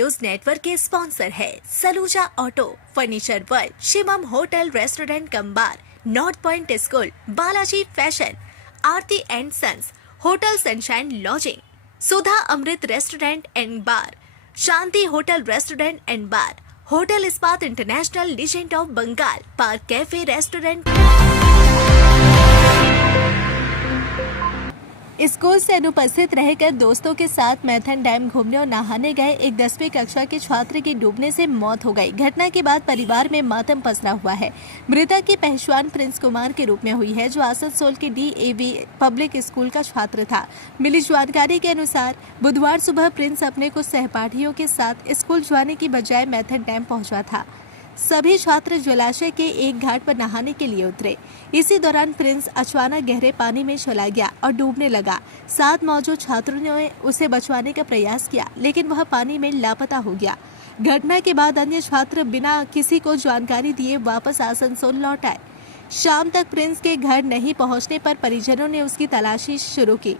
News Network के sponsor है Saluja auto, furniture world, Shivam hotel restaurant cum bar, north point school, Balaji fashion, Aarti and sons, hotel sunshine lodging, Sudha Amrit restaurant and bar, Shanti hotel restaurant and bar, hotel Ispat international legend of Bengal, park cafe restaurant. School से अनुपस्थित रहकर दोस्तों के साथ Maithon dam घूमने और नहाने गए एक 10वीं कक्षा के छात्र की डूबने से मौत हो गई। घटना के बाद परिवार में मातम पसरा हुआ है। मृतक की पहचान प्रिंस कुमार के रूप में हुई है, जो आसनसोल के DAV पब्लिक स्कूल का छात्र था। मिली जानकारी के अनुसार बुधवार सुबह प्रिंस अपने कुछ सहपाठियों के साथ स्कूल जाने की बजाय मैथन डैम पहुंचा था। सभी छात्र जलाशय के एक घाट पर नहाने के लिए उतरे। इसी दौरान प्रिंस अचानक गहरे पानी में चला गया और डूबने लगा। साथ मौजूद छात्रों ने उसे बचाने का प्रयास किया, लेकिन वह पानी में लापता हो गया। घटना के बाद अन्य छात्र बिना किसी को जानकारी दिए वापस आसनसोल लौट आए। शाम तक प्रिंस के घर नहीं पहुंचने पर परिजनों ने उसकी तलाशी शुरू की।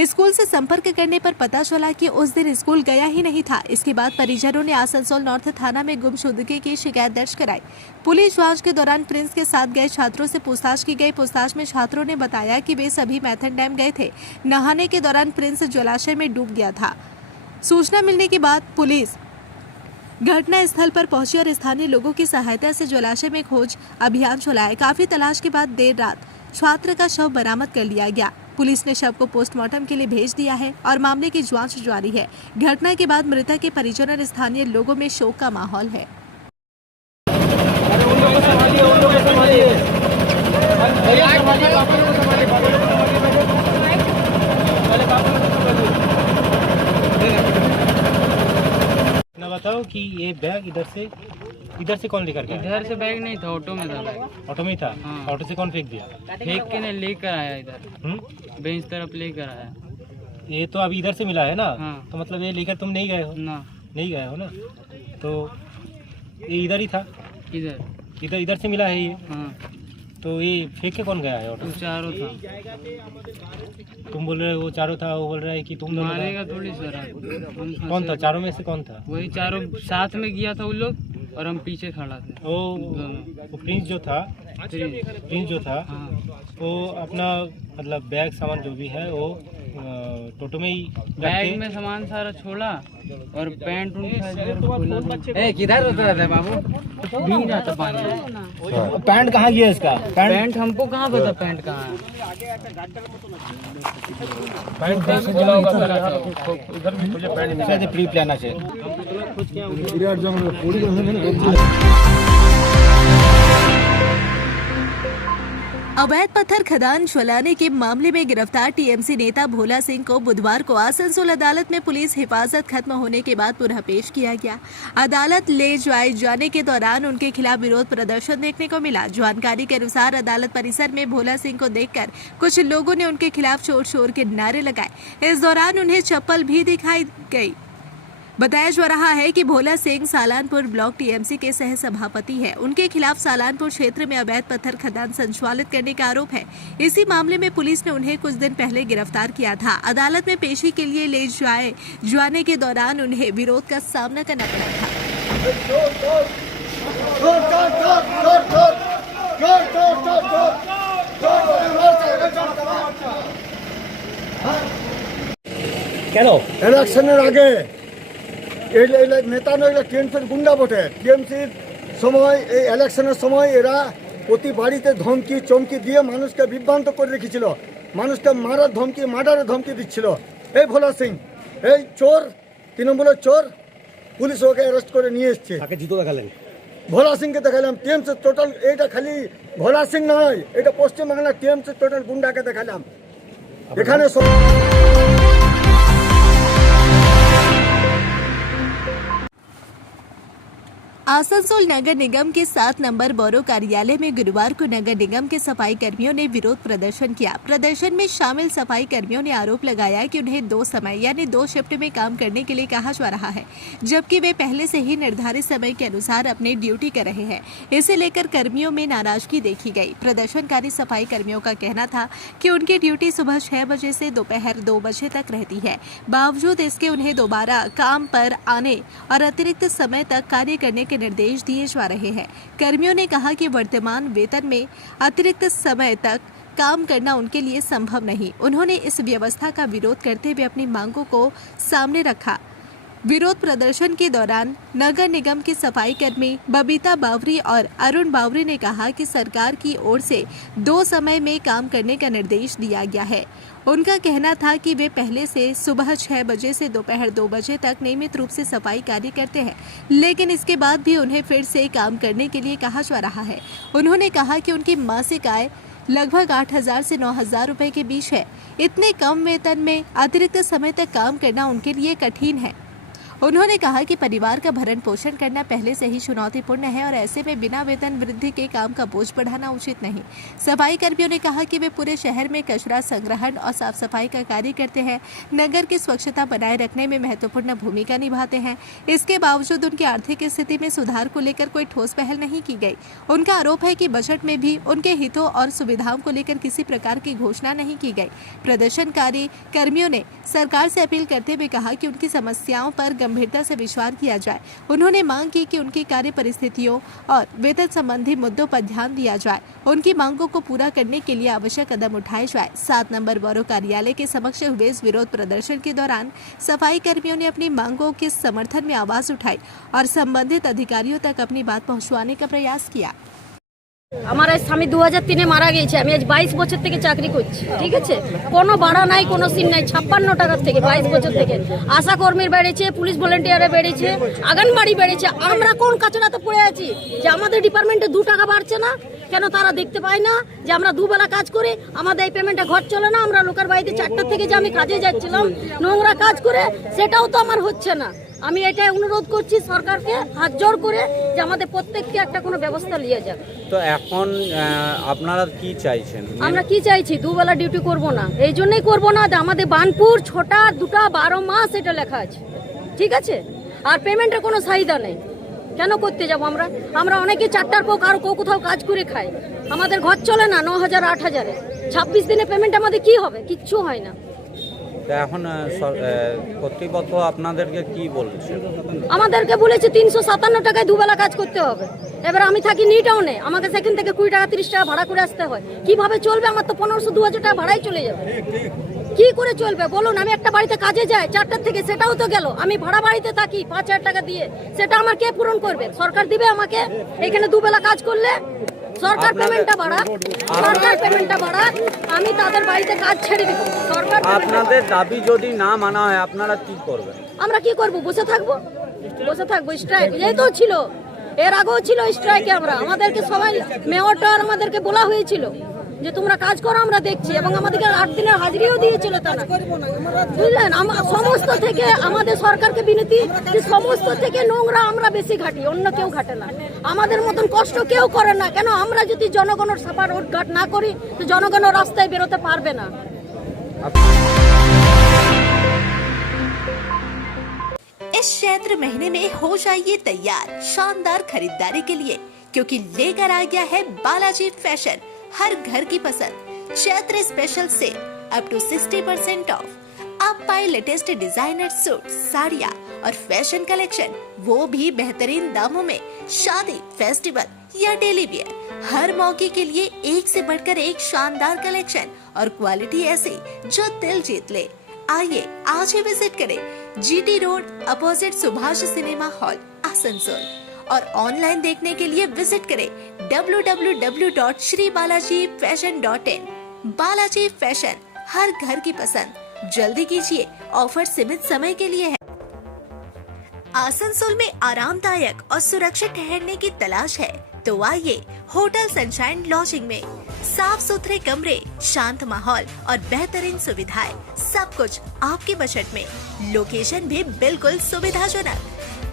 स्कूल से संपर्क करने पर पता चला कि उस दिन स्कूल गया ही नहीं था। इसके बाद परिजनों ने आसनसोल नॉर्थ थाना में गुमशुदगी की शिकायत दर्ज कराई। पुलिस जांच के दौरान प्रिंस के साथ गए छात्रों से पूछताछ की गई। पूछताछ में छात्रों ने बताया कि वे सभी मैथन डैम गए थे। नहाने के दौरान प्रिंस जलाशय में डूब गया था। सूचना मिलने के बाद पुलिस घटना स्थल पर पहुंची और स्थानीय लोगों की सहायता से जलाशय में खोज अभियान चलाया। काफी तलाश के बाद देर रात छात्र का शव बरामद कर लिया गया। पुलिस ने शव को पोस्टमार्टम के लिए भेज दिया है और मामले की जांच जारी है। घटना के बाद मृतक के परिजनों और स्थानीय लोगों में शोक का माहौल है। ना बताओ कि ये बैग इधर से कौन लेकर गया? इधर से बैग नहीं था, ऑटो में था बैग। ऑटो में था? हाँ। ऑटो से कौन फेंक दिया? फेंक के नहीं, लेकर आया इधर बेंच तरफ लेकर आया। ये तो अभी इधर से मिला है ना? हाँ। तो मतलब ये लेकर तुम नहीं गए हो? ना, नहीं गए हो ना? तो ये इधर ही था? इधर से मिला है ये? हाँ। तो ये फेंक के कौन गया है ऑटो? तो चारों था। तुम बोल रहे हो वो चारों था, वो बोल रहा है कि तुम दोनों मारेगा थोड़ी सर। कौन था चारों में से? कौन था? वही चारों साथ में गया था वो लोग और हम पीछे खड़ा थे। वो प्रिंस जो था, हाँ। वो अपना मतलब बैग सामान जो भी है वो टोटो में ही बैग में सामान सारा छोड़ा और पैंट किधर रहता है बाबू? भीग जाता पानी में। पैंट कहाँ गया इसका? पैंट हमको कहाँ पता पैंट कहाँ है। शायद प्री प्लान আছে। अवैध पत्थर खदान जलाने के मामले में गिरफ्तार TMC नेता भोला सिंह को बुधवार को आसनसोल अदालत में पुलिस हिफाजत खत्म होने के बाद पुनः पेश किया गया। अदालत ले जाने के दौरान उनके खिलाफ विरोध प्रदर्शन देखने को मिला। जानकारी के अनुसार अदालत परिसर में भोला सिंह को देखकर कुछ लोगों ने उनके खिलाफ चोर चोर के नारे लगाए। इस दौरान उन्हें चप्पल भी दिखाई गई। बताया जा रहा है कि भोला सिंह सालानपुर ब्लॉक TMC के सह सभापति है। उनके खिलाफ सालानपुर क्षेत्र में अवैध पत्थर खदान संचालित करने का आरोप है। इसी मामले में पुलिस ने उन्हें कुछ दिन पहले गिरफ्तार किया था। अदालत में पेशी के लिए ले जाने के दौरान उन्हें विरोध का सामना करना पड़ा था। ইলেকশনের আগে এই নেতা নইলে টিএমসির গুন্ডা বটে। টিএমসির সময় এই ইলেকশনের সময় এরা প্রতি বাড়িতে ধমকি চমকি দিয়ে মানুষকে বিভ্রান্ত করে রেখেছিল। মানুষকে মারার ধমকি, মার্ডারের ধমকি দিচ্ছিল। এই ভোলা সিং এই চোর, তৃণমূলের চোর, পুলিশ ওকে অ্যারেস্ট করে নিয়ে এসছে। তাকে জুতো দেখালেন? ভোলা সিংকে দেখালাম। টিএমসির টোটাল, এইটা খালি ভোলা সিং নয়, এটা পশ্চিমবাংলার টিএমসির টোটাল গুন্ডাকে দেখালাম। এখানে आसनसोल नगर निगम के 7 नंबर बोरो कार्यालय में गुरुवार को नगर निगम के सफाई कर्मियों ने विरोध प्रदर्शन किया। प्रदर्शन में शामिल सफाई कर्मियों ने आरोप लगाया कि उन्हें 2 समय यानी 2 शिफ्ट में काम करने के लिए कहा जा रहा है, जबकि वे पहले से ही निर्धारित समय के अनुसार अपनी ड्यूटी कर रहे हैं। इसे लेकर कर्मियों में नाराजगी देखी गई। प्रदर्शनकारी सफाई कर्मियों का कहना था कि उनकी ड्यूटी सुबह 6 बजे से दोपहर 2 बजे तक रहती है। बावजूद इसके उन्हें दोबारा काम पर आने और अतिरिक्त समय तक कार्य करने के निर्देश दिए जा रहे हैं। कर्मियों ने कहा कि वर्तमान वेतन में अतिरिक्त समय तक काम करना उनके लिए संभव नहीं। उन्होंने इस व्यवस्था का विरोध करते हुए अपनी मांगों को सामने रखा। विरोध प्रदर्शन के दौरान नगर निगम की सफाई कर्मी बबीता बावरी और अरुण बावरी ने कहा कि सरकार की ओर से 2 समय में काम करने का निर्देश दिया गया है। उनका कहना था कि वे पहले से सुबह 6 बजे से दोपहर 2 बजे तक नियमित रूप से सफाई कार्य करते हैं, लेकिन इसके बाद भी उन्हें फिर से काम करने के लिए कहा जा रहा है। उन्होंने कहा कि उनकी मासिक आय लगभग 8,000 से 9,000 रुपए के बीच है। इतने कम वेतन में अतिरिक्त समय तक काम करना उनके लिए कठिन है। उन्होंने कहा कि परिवार का भरण पोषण करना पहले से ही चुनौतीपूर्ण है और ऐसे में बिना वेतन वृद्धि के काम का बोझ बढ़ाना उचित नहीं। सफाई कर्मियों ने कहा कि वे पूरे शहर में कचरा संग्रहण और साफ सफाई का कार्य करते हैं, नगर की स्वच्छता बनाए रखने में महत्वपूर्ण भूमिका निभाते हैं। इसके बावजूद उनकी आर्थिक स्थिति में सुधार को लेकर कोई ठोस पहल नहीं की गई। उनका आरोप है कि बजट में भी उनके हितों और सुविधाओं को लेकर किसी प्रकार की घोषणा नहीं की गई। प्रदर्शनकारी कर्मियों ने सरकार से अपील करते हुए कहा कि उनकी समस्याओं पर गंभीरता से विचार किया जाए। उन्होंने मांग की कि उनकी कार्य परिस्थितियों और वेतन संबंधी मुद्दों पर ध्यान दिया जाए। उनकी मांगों को पूरा करने के लिए आवश्यक कदम उठाए जाए। 7 नंबर बोरो कार्यालय के समक्ष हुए इस विरोध प्रदर्शन के दौरान सफाई कर्मियों ने अपनी मांगों के समर्थन में आवाज उठाई और संबंधित अधिकारियों तक अपनी बात पहुंचाने का प्रयास किया। আমার স্বামী 2003-এ মারা গিয়েছে। আমি আজ 22 বছর থেকে চাকরি করছি, ঠিক আছে? কোনো ভাড়া নাই, কোনো সিন নাই। 56 টাকা থেকে 22 বছর থেকে আশা কর্মীর বেড়েছে, পুলিশ ভলেন্টিয়ারে বেড়েছে, আঙ্গনবাড়ি বেড়েছে। আমরা কোন কাচড়াতে পড়ে আছি যে আমাদের ডিপার্টমেন্টে 2 টাকা বাড়ছে না? কেন তারা দেখতে পায় না যে আমরা দুবেলা কাজ করি, আমাদের এই পেমেন্টে ঘর চলে না? আমরা লোকের বাড়িতে 4টা থেকে যে আমি কাজে যাচ্ছিলাম নোংরা কাজ করে, সেটাও তো আমার হচ্ছে না। আমি এটাই অনুরোধ করছি সরকারকে হাত জোড় করে যে আমাদের প্রত্যেককে একটা কোনো ব্যবস্থা নিয়ে যাক। তো এখন আপনারা কি চাইছেন? আমরা কি চাইছি? দুবেলা ডিউটি করব না। এই জন্যই করব না যে আমাদের বানপুর ছোটা 2টা 12 মাস এটা লেখা আছে, ঠিক আছে? আর পেমেন্টের কোনো চাহিদা নেই। কেন করতে যাব আমরা? আমরা অনেকে 4টার পর আর কোথাও কাজ করে খাই। আমাদের ঘর চলে না 9,000 8,000-এ। 26 দিনে পেমেন্ট আমাদের কি হবে? কিচ্ছু হয় না। এখন কর্তৃপক্ষ আপনাদেরকে কি বলছে? আমাদেরকে বলেছে 357 টাকায় দুবেলা কাজ করতে হবে। এবার আমি থাকি নিউ টাউনে, আমাকে সেখান থেকে 20 টাকা 30 টাকা ভাড়া করে আসতে হয়। কিভাবে চলবে? আমার তো 1500-2000 টাকা ভাড়াই চলে যাবে। কি করে চলবে বলুন? আমি একটা বাড়িতে কাজে যাই 4টার থেকে, সেটাও তো গেল। আমি ভাড়া বাড়িতে থাকি 5,000 টাকা দিয়ে, সেটা আমার কে পূরণ করবে? সরকার দিবে আমাকে? এখানে দুবেলা কাজ করলে সরকার পেমেন্টটা বাড়াক, সরকার পেমেন্টটা বাড়াক, আমি তাদের বাড়িতে কাজ ছেড়ে দিব। সরকার আপনাদের দাবি যদি না মানা হয় আপনারা কি করবেন? আমরা কি করব? বসে থাকবো, বসে থাকবো। স্ট্রাইক এই তো ছিল, এর আগেও ছিল স্ট্রাইকে। আমাদেরকে সবাই মেয়রটা আমাদেরকে বলা হয়েছিল যে তোমরা কাজ করো, আমরা দেখছি, এবং আমাদেরকে 8 দিনের হাজিরিও দিয়েছিল তারা, বুঝলেন? সমস্ত থেকে আমাদের সরকারকে বিনতি যে সমস্ত থেকে নোংরা আমরা বেশি ঘাটি, অন্য কেউ ঘাটে না। আমাদের মতন কষ্ট কেউ করে না। কেন? আমরা যদি জনগণের সাফা রোড ঘাট না করি তো জনগণের রাস্তায় বেরোতে পারবে না। इस चैत्र महीने में हो जाइए तैयार शानदार खरीदारी के लिए, क्योंकि लेकर आ गया है बालाजी फैशन हर घर की पसंद Chaitra special sale up to 60% off. अब पाए लेटेस्ट डिजाइनर सूट, साड़ियाँ और फैशन कलेक्शन, वो भी बेहतरीन दामों में। शादी, फेस्टिवल या डेली वियर, हर मौके के लिए एक से बढ़कर एक शानदार कलेक्शन और क्वालिटी ऐसी जो दिल जीत ले। आइए आज ही विजिट करें GT road opposite Subhash cinema hall Asansol, और ऑनलाइन देखने के लिए विजिट करें www.shribalaji.fashion.in। बालाजी फैशन हर घर की पसंद। जल्दी कीजिए, ऑफर सीमित समय के लिए है। आसनसोल में आरामदायक और सुरक्षित ठहरने की तलाश है तो आइए होटल सनशाइन लॉजिंग में। साफ सुथरे कमरे, शांत माहौल और बेहतरीन सुविधाएं, सब कुछ आपके बजट में। लोकेशन भी बिल्कुल सुविधाजनक।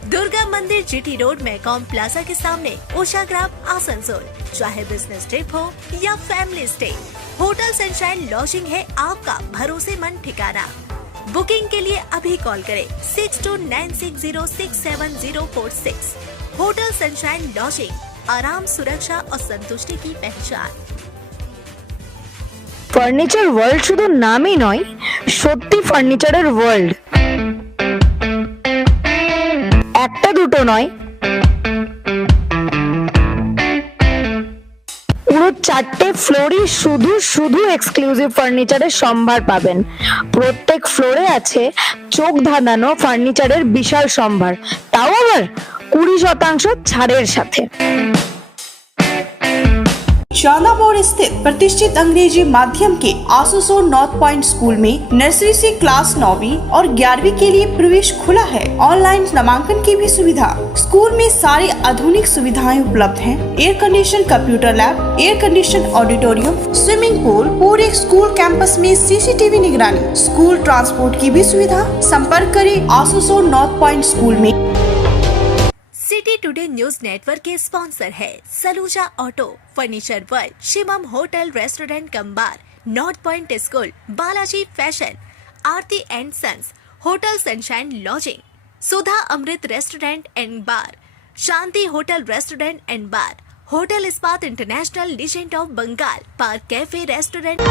दुर्गा मंदिर जीटी रोड मैकॉम प्लाजा के सामने उषाग्राम आसनसोल। चाहे बिजनेस ट्रिप हो या family stay, hotel sunshine lodging है आपका भरोसेमंद ठिकाना। बुकिंग के लिए अभी कॉल करें 6296067046। होटल सनशाइन लॉजिंग, आराम, सुरक्षा और संतुष्टि की पहचान। ফার্নিচার ওয়ার্ল্ড শুধু নামই নয়, সত্যি ফার্নিচারের ওয়ার্ল্ড। একটা দুটো নয়, পুরো 4টে ফ্লোরই শুধু শুধু এক্সক্লুসিভ ফার্নিচারের সম্ভার পাবেন। প্রত্যেক ফ্লোরে আছে চোখ ধাঁধানো ফার্নিচারের বিশাল সম্ভার, তাও আবার 20% ছাড়ের সাথে। शाला मोड़ स्थित प्रतिष्ठित अंग्रेजी माध्यम के आसनसोल नॉर्थ पॉइंट स्कूल में नर्सरी से क्लास 9वीं और 11वीं के लिए प्रवेश खुला है। ऑनलाइन नामांकन की भी सुविधा। स्कूल में सारी आधुनिक सुविधाएं उपलब्ध हैं। Air condition computer lab, air condition auditorium, swimming pool, पूरे स्कूल कैंपस में सीसीटीवी निगरानी, स्कूल ट्रांसपोर्ट की भी सुविधा। संपर्क करें आसनसोल नॉर्थ पॉइंट स्कूल में। सिटी टुडे न्यूज नेटवर्क के स्पॉन्सर है Saluja auto, furniture world, Shivam hotel restaurant cum bar, north point school, Balaji fashion, Aarti and sons, hotel sunshine lodging, Sudha Amrit restaurant and bar, Shanti hotel restaurant and bar, hotel Ispat international, legend of Bengal, park cafe restaurant.